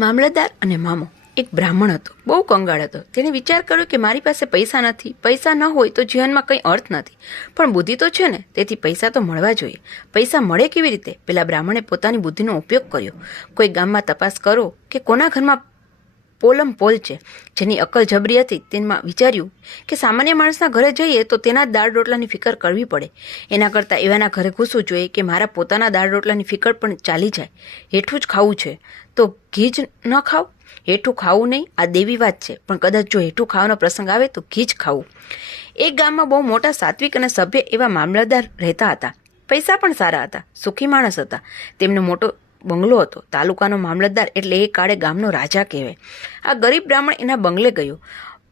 મામલતદાર અને મામો એક બ્રાહ્મણ હતો, બહુ કંગાળ હતો. તેણે વિચાર કર્યો કે મારી પાસે પૈસા નથી, પૈસા ન હોય તો જીવનમાં કંઈ અર્થ નથી, પણ બુદ્ધિ તો છે ને, તેથી પૈસા તો મળવા જોઈએ. પૈસા મળે કેવી રીતે? પેલા બ્રાહ્મણે પોતાની બુદ્ધિનો ઉપયોગ કર્યો. કોઈ ગામમાં તપાસ કરો કે કોના ઘરમાં પોલમ પોલ છે, જેની અક્કલ જબરી હતી. તેમાં વિચાર્યું કે સામાન્ય માણસના ઘરે જઈએ તો તેના દાળ રોટલાની ફિકર કરવી પડે, એના કરતાં એવાના ઘરે ઘૂસવું જોઈએ કે મારા પોતાના દાળ રોટલાની ફિકર પણ ચાલી જાય. હેઠું જ ખાવું છે તો ઘી જ ન ખાવ. હેઠું ખાવું નહીં, આ દેવી વાત છે, પણ કદાચ જો હેઠું ખાવાનો પ્રસંગ આવે તો ઘી જ ખાવું. એક ગામમાં બહુ મોટા સાત્વિક અને સભ્ય એવા મામલતદાર રહેતા હતા. પૈસા પણ સારા હતા, સુખી માણસ હતા. તેમનો મોટો બંગલો હતો. તાલુકાનો મામલતદાર એટલે એ કાળે ગામનો રાજા કહેવાય. આ ગરીબ બ્રાહ્મણ એના બંગલે ગયો.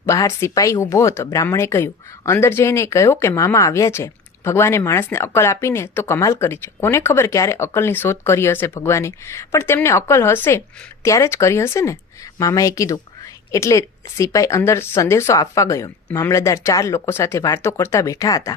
બહાર સિપાહી ઊભો હતો. બ્રાહ્મણે કહ્યું, અંદર જઈને કહ્યું કે મામા આવ્યા છે. ભગવાને માણસને અક્કલ આપીને તો કમાલ કરી છે. કોને ખબર ક્યારે અક્કલની શોધ કરી હશે ભગવાને, પણ તેમને અક્કલ હશે ત્યારે જ કરી હશે ને. મામાએ કીધું એટલે સિપાહી અંદર સંદેશો આપવા ગયો. મામલતદાર 4 લોકો સાથે વાર્તો કરતા બેઠા હતા.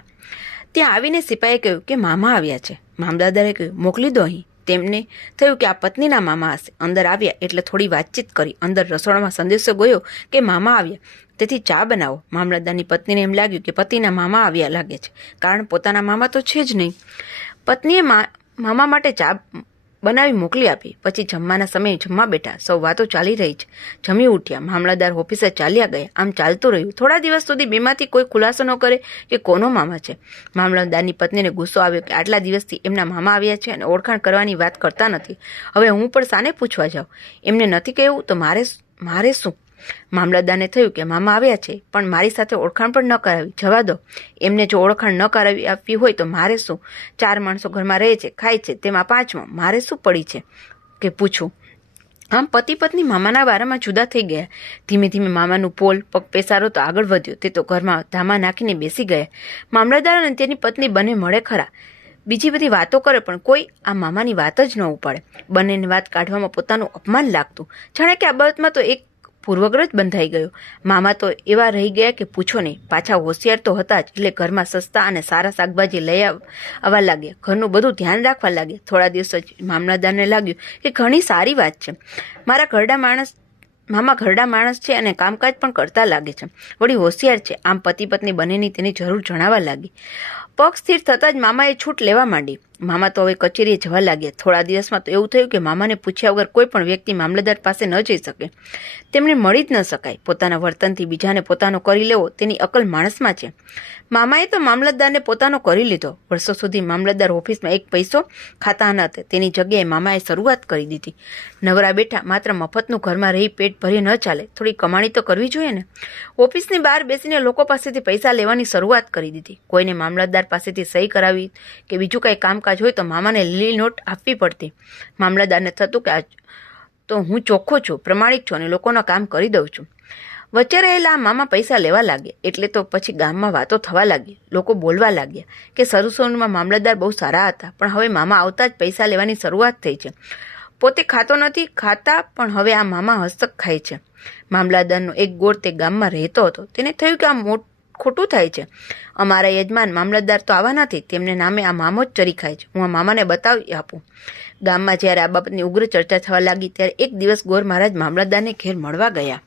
ત્યાં આવીને સિપાહીએ કહ્યું કે મામા આવ્યા છે. મામલતદારે કહ્યું, મોકલી દો અહીં. તેમને થયું કે આ પત્નીના મામા હશે. અંદર આવ્યા એટલે થોડી વાતચીત કરી. અંદર રસોડામાં સંદેશો ગયો કે મામા આવ્યા, તેથી ચા બનાવો. મામલતદારની પત્નીને એમ લાગ્યું કે પતિના મામા આવ્યા લાગે છે, કારણ પોતાના મામા તો છે જ નહીં. પત્નીએ મામા માટે ચા બનાવી મોકલી આપી. પછી જમવાના સમયે જમવા બેઠા. સૌ વાતો ચાલી રહી છે. જમી ઉઠ્યા. મામલતદાર ઓફિસે ચાલ્યા ગયા. આમ ચાલતું રહ્યું. થોડા દિવસ સુધી બેમાંથી કોઈ ખુલાસો ન કરે કે કોનો મામા છે. મામલતદારની પત્નીને ગુસ્સો આવ્યો કે આટલા દિવસથી એમના મામા આવ્યા છે અને ઓળખાણ કરવાની વાત કરતા નથી. હવે હું પણ સાને પૂછવા જાઉં? એમને નથી કહેવું તો મારે શું? મામલતદારને થયું કે મામા આવ્યા છે, પણ મારી સાથે ઓળખાણ પણ ન કરાવી. જવા દો, એમને જો ઓળખાણ ન કરાવી આપવી હોય તો મારે શું? 4 માણસો ઘરમાં રહે છે, ખાય છે, તેમાં 5મો મારે શું પડી છે કે પૂછું? આમ પતિ પત્ની મામાના વારામાં જુદા થઈ ગયા. ધીમે ધીમે મામાનું પોલ પગ પેસારો તો આગળ વધ્યો. તે તો ઘરમાં ધામા નાખીને બેસી ગયા. મામલતદાર અને તેની પત્ની બંને મળે ખરા, બીજી બધી વાતો કરે, પણ કોઈ આ મામાની વાત જ ન ઉપાડે. બંનેની વાત કાઢવામાં પોતાનું અપમાન લાગતું. જાણે કે આ બાબતમાં તો એક પૂર્વગ્રહ બંધાઈ ગયો. મામા તો એવા રહી ગયા કે પૂછો નહીં. પાછા હોશિયાર તો હતા જ, એટલે ઘરમાં સસ્તા અને સારા શાકભાજી લઈ આવવા લાગ્યા. ઘરનું બધું ધ્યાન રાખવા લાગ્યા. થોડા દિવસ જ મામલતદારને લાગ્યું કે ઘણી સારી વાત છે. મામા ઘરડા માણસ છે અને કામકાજ પણ કરતા લાગે છે. વળી હોશિયાર છે. આમ પતિ પત્ની બંનેની તેની જરૂર જણાવવા લાગી. પગ સ્થિર થતાં જ મામાએ છૂટ લેવા માંડી. મામા તો હવે કચેરીએ જવા લાગ્યા. થોડા દિવસમાં તો એવું થયું કે મામાને પૂછ્યા વગર કોઈ પણ વ્યક્તિ મામલતદાર પાસે ન જઈ શકે. તેમને મળી જ ન શકાય. પોતાના વર્તનથી બીજાને પોતાનો કરી લેવો તેની અકલ માણસમાં છે. મામાએ તો મામલતદારને પોતાનો કરી લીધો. વર્ષો સુધી મામલતદાર ઓફિસમાં એક પૈસો ખાતા ન હતા. તેની જગ્યાએ મામાએ શરૂઆત કરી દીધી. નવરા બેઠા માત્ર મફતનું ઘરમાં રહી પેટ ભરી ન ચાલે. થોડી કમાણી તો કરવી જોઈએ ને. ઓફિસની બહાર બેસીને લોકો પાસેથી પૈસા લેવાની શરૂઆત કરી દીધી. કોઈને મામલતદાર પાસેથી સહી કરાવી કે બીજું કંઈ કામકાજ હોય તો મામાને લીલી નોટ આપવી પડતી. મામલતદારને થતું કે તો હું ચોખ્ખો છું, પ્રમાણિક છું અને લોકોના કામ કરી દઉં છું. વચ્ચે રહેલા આ મામા પૈસા લેવા લાગ્યા એટલે તો પછી ગામમાં વાતો થવા લાગી. લોકો બોલવા લાગ્યા કે શરૂમાં મામલતદાર બહુ સારા હતા, પણ હવે મામા આવતા જ પૈસા લેવાની શરૂઆત થઈ છે. પોતે ખાતો નથી ખાતા, પણ હવે આ મામા હસ્તક ખાય છે. મામલતદારનો એક ગોળ તે ગામમાં રહેતો હતો. તેને થયું કે આ ખોટું થાય છે. અમારા યજમાન મામલતદાર તો આવા નથી, તેમને નામે આ મામો જ ચરી ખાય છે. હું આ મામાને બતાવી આપું. ગામમાં જ્યારે આ બાબતની ઉગ્ર ચર્ચા થવા લાગી ત્યારે એક દિવસ ગોર મહારાજ મામલતદારને ઘેર મળવા ગયા.